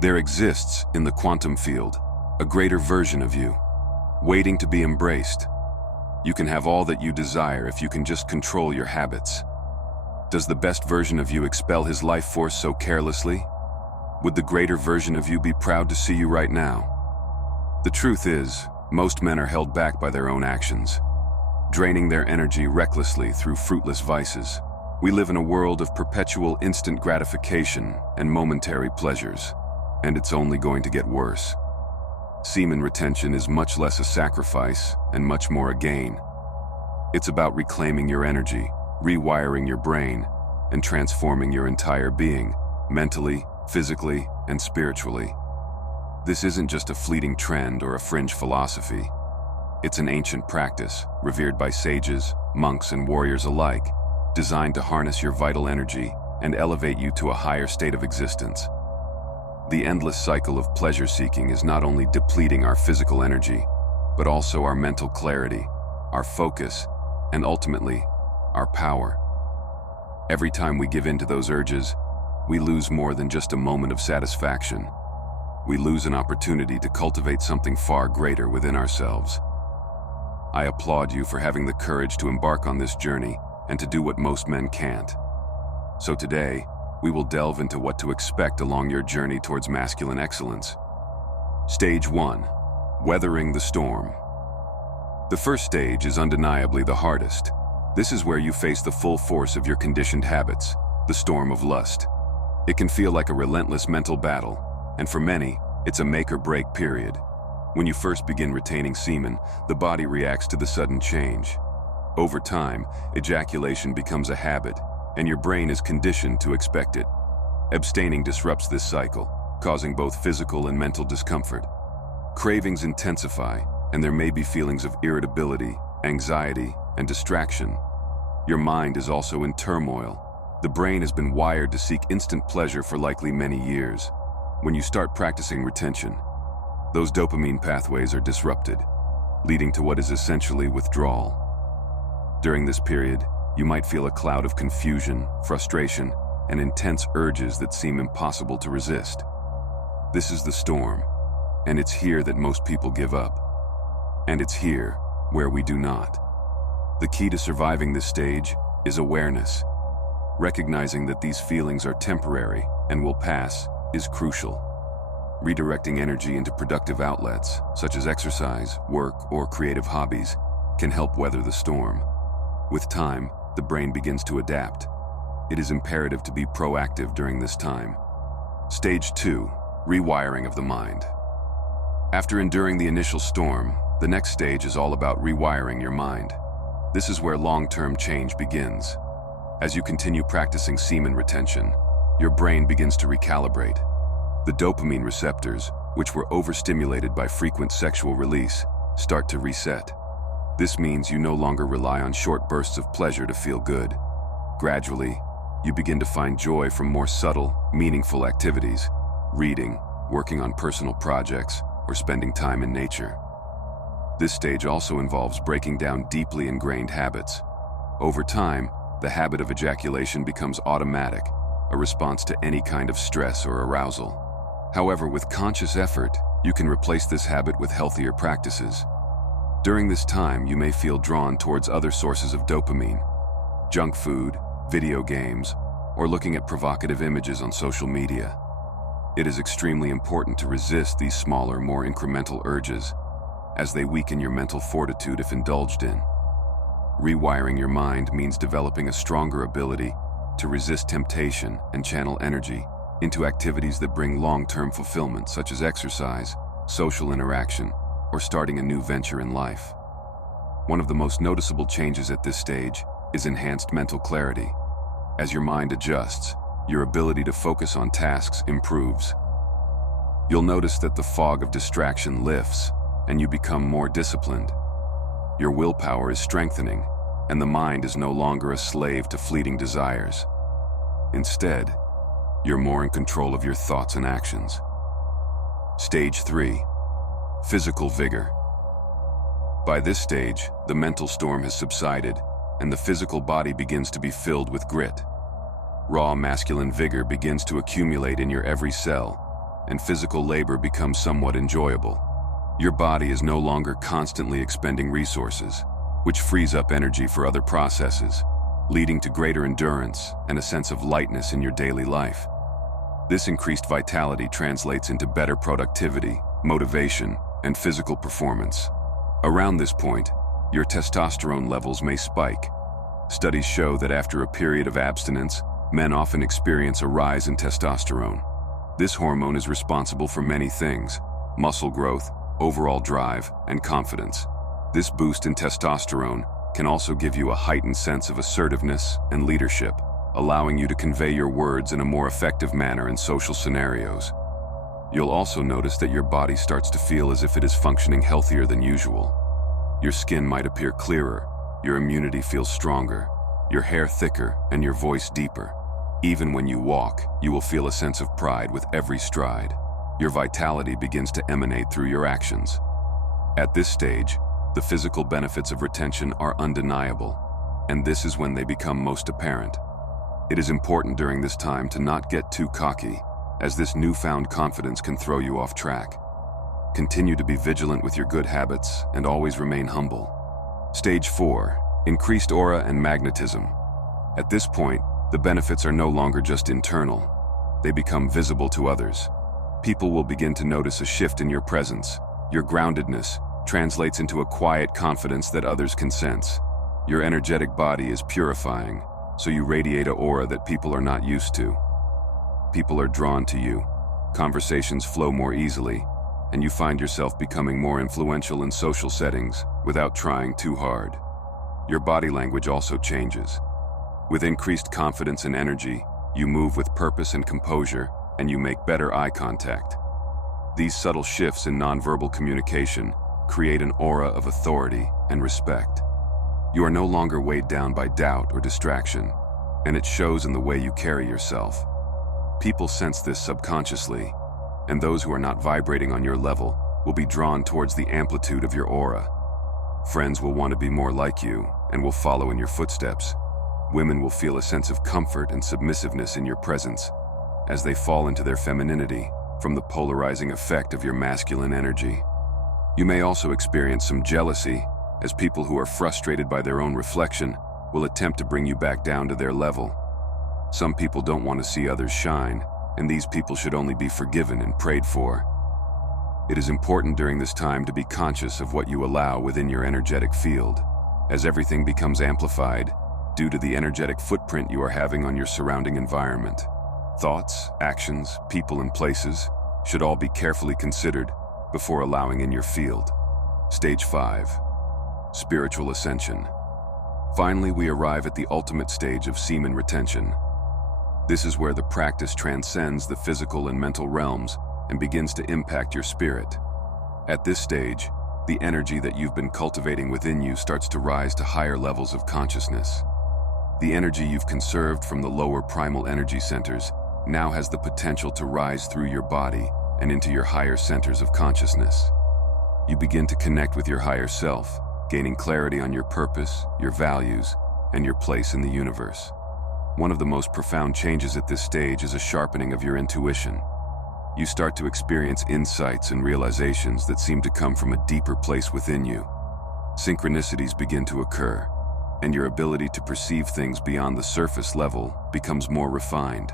There exists, in the quantum field, a greater version of you, waiting to be embraced. You can have all that you desire if you can just control your habits. Does the best version of you expel his life force so carelessly? Would the greater version of you be proud to see you right now? The truth is, most men are held back by their own actions, draining their energy recklessly through fruitless vices. We live in a world of perpetual instant gratification and momentary pleasures, and it's only going to get worse. Semen retention is much less a sacrifice and much more a gain. It's about reclaiming your energy, rewiring your brain, and transforming your entire being, mentally, physically, and spiritually. This isn't just a fleeting trend or a fringe philosophy. It's an ancient practice, revered by sages, monks, and warriors alike, designed to harness your vital energy and elevate you to a higher state of existence. The endless cycle of pleasure-seeking is not only depleting our physical energy, but also our mental clarity, our focus, and ultimately, our power. Every time we give in to those urges, we lose more than just a moment of satisfaction. We lose an opportunity to cultivate something far greater within ourselves. I applaud you for having the courage to embark on this journey and to do what most men can't. So today, we will delve into what to expect along your journey towards masculine excellence. Stage 1. Weathering the storm. The first stage is undeniably the hardest. This is where you face the full force of your conditioned habits, the storm of lust. It can feel like a relentless mental battle, and for many, it's a make-or-break period. When you first begin retaining semen, the body reacts to the sudden change. Over time, ejaculation becomes a habit, and your brain is conditioned to expect it. Abstaining disrupts this cycle, causing both physical and mental discomfort. Cravings intensify, and there may be feelings of irritability, anxiety, and distraction. Your mind is also in turmoil. The brain has been wired to seek instant pleasure for likely many years. When you start practicing retention, those dopamine pathways are disrupted, leading to what is essentially withdrawal. During this period, you might feel a cloud of confusion, frustration, and intense urges that seem impossible to resist. This is the storm, and it's here that most people give up. And it's here where we do not. The key to surviving this stage is awareness. Recognizing that these feelings are temporary and will pass is crucial. Redirecting energy into productive outlets, such as exercise, work, or creative hobbies, can help weather the storm. With time, the brain begins to adapt. It is imperative to be proactive during this time. Stage 2. Rewiring of the mind. After enduring the initial storm, the next stage is all about rewiring your mind. This is where long-term change begins. As you continue practicing semen retention, your brain begins to recalibrate. The dopamine receptors, which were overstimulated by frequent sexual release, start to reset. This means you no longer rely on short bursts of pleasure to feel good. Gradually, you begin to find joy from more subtle, meaningful activities: reading, working on personal projects, or spending time in nature. This stage also involves breaking down deeply ingrained habits. Over time, the habit of ejaculation becomes automatic, a response to any kind of stress or arousal. However, with conscious effort, you can replace this habit with healthier practices. During this time, you may feel drawn towards other sources of dopamine: junk food, video games, or looking at provocative images on social media. It is extremely important to resist these smaller, more incremental urges, as they weaken your mental fortitude if indulged in. Rewiring your mind means developing a stronger ability to resist temptation and channel energy into activities that bring long-term fulfillment, such as exercise, social interaction, or starting a new venture in life. One of the most noticeable changes at this stage is enhanced mental clarity. As your mind adjusts, your ability to focus on tasks improves. You'll notice that the fog of distraction lifts, and you become more disciplined. Your willpower is strengthening, and the mind is no longer a slave to fleeting desires. Instead, you're more in control of your thoughts and actions. Stage 3. Physical vigor. By this stage, the mental storm has subsided, and the physical body begins to be filled with grit. Raw masculine vigor begins to accumulate in your every cell, and physical labor becomes somewhat enjoyable. Your body is no longer constantly expending resources, which frees up energy for other processes, leading to greater endurance and a sense of lightness in your daily life. This increased vitality translates into better productivity, motivation, and physical performance. Around this point, your testosterone levels may spike. Studies show that after a period of abstinence, men often experience a rise in testosterone. This hormone is responsible for many things: muscle growth, overall drive, and confidence. This boost in testosterone can also give you a heightened sense of assertiveness and leadership, allowing you to convey your words in a more effective manner in social scenarios. You'll also notice that your body starts to feel as if it is functioning healthier than usual. Your skin might appear clearer, your immunity feels stronger, your hair thicker, and your voice deeper. Even when you walk, you will feel a sense of pride with every stride. Your vitality begins to emanate through your actions. At this stage, the physical benefits of retention are undeniable, and this is when they become most apparent. It is important during this time to not get too cocky, as this newfound confidence can throw you off track. Continue to be vigilant with your good habits and always remain humble. Stage 4. Increased aura and magnetism. At this point, the benefits are no longer just internal. They become visible to others. People will begin to notice a shift in your presence. Your groundedness translates into a quiet confidence that others can sense. Your energetic body is purifying, so you radiate an aura that people are not used to. People are drawn to you. Conversations flow more easily, and you find yourself becoming more influential in social settings without trying too hard. Your body language also changes. With increased confidence and energy, you move with purpose and composure, and you make better eye contact. These subtle shifts in nonverbal communication create an aura of authority and respect. You are no longer weighed down by doubt or distraction, and it shows in the way you carry yourself. People sense this subconsciously, and those who are not vibrating on your level will be drawn towards the amplitude of your aura. Friends will want to be more like you and will follow in your footsteps. Women will feel a sense of comfort and submissiveness in your presence as they fall into their femininity from the polarizing effect of your masculine energy. You may also experience some jealousy, as people who are frustrated by their own reflection will attempt to bring you back down to their level. Some people don't want to see others shine, and these people should only be forgiven and prayed for. It is important during this time to be conscious of what you allow within your energetic field, as everything becomes amplified due to the energetic footprint you are having on your surrounding environment. Thoughts, actions, people, and places should all be carefully considered before allowing in your field. Stage 5. Spiritual ascension. Finally, we arrive at the ultimate stage of semen retention. This is where the practice transcends the physical and mental realms and begins to impact your spirit. At this stage, the energy that you've been cultivating within you starts to rise to higher levels of consciousness. The energy you've conserved from the lower primal energy centers now has the potential to rise through your body and into your higher centers of consciousness. You begin to connect with your higher self, gaining clarity on your purpose, your values, and your place in the universe. One of the most profound changes at this stage is a sharpening of your intuition. You start to experience insights and realizations that seem to come from a deeper place within you. Synchronicities begin to occur, and your ability to perceive things beyond the surface level becomes more refined.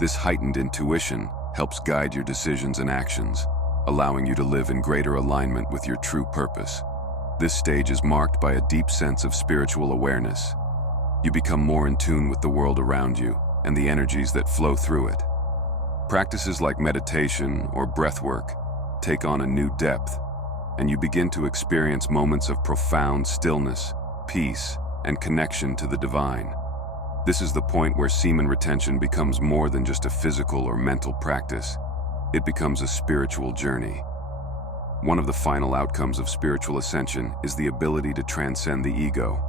This heightened intuition helps guide your decisions and actions, allowing you to live in greater alignment with your true purpose. This stage is marked by a deep sense of spiritual awareness. You become more in tune with the world around you and the energies that flow through it. Practices like meditation or breathwork take on a new depth, and you begin to experience moments of profound stillness, peace, and connection to the divine. This is the point where semen retention becomes more than just a physical or mental practice. It becomes a spiritual journey. One of the final outcomes of spiritual ascension is the ability to transcend the ego.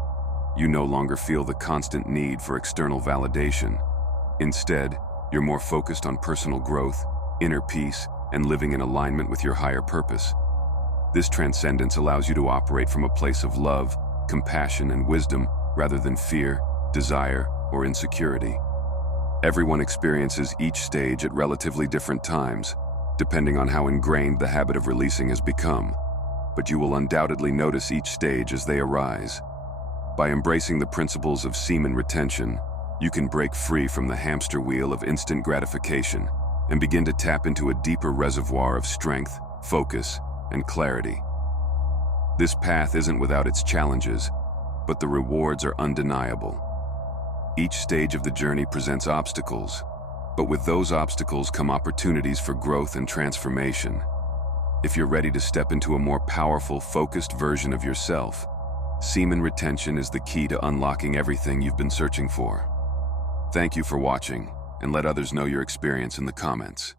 You no longer feel the constant need for external validation. Instead, you're more focused on personal growth, inner peace, and living in alignment with your higher purpose. This transcendence allows you to operate from a place of love, compassion, and wisdom rather than fear, desire, or insecurity. Everyone experiences each stage at relatively different times, depending on how ingrained the habit of releasing has become, but you will undoubtedly notice each stage as they arise. By embracing the principles of semen retention, you can break free from the hamster wheel of instant gratification and begin to tap into a deeper reservoir of strength, focus, and clarity. This path isn't without its challenges, but the rewards are undeniable. Each stage of the journey presents obstacles, but with those obstacles come opportunities for growth and transformation. If you're ready to step into a more powerful, focused version of yourself, semen retention is the key to unlocking everything you've been searching for. Thank you for watching, and let others know your experience in the comments.